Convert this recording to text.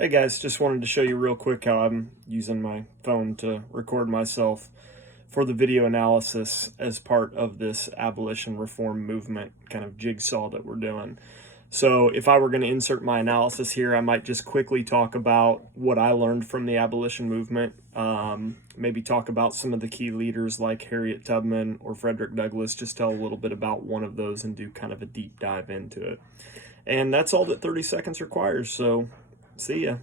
Hey guys, just wanted to show you real quick how I'm using my phone to record myself for the video analysis as part of this abolition reform movement kind of jigsaw that we're doing. So if I were going to insert my analysis here, I might just quickly talk about what I learned from the abolition movement, maybe talk about some of the key leaders like Harriet Tubman or Frederick Douglass, just tell a little bit about one of those and do kind of a deep dive into it. And that's all that 30 seconds requires, so see ya.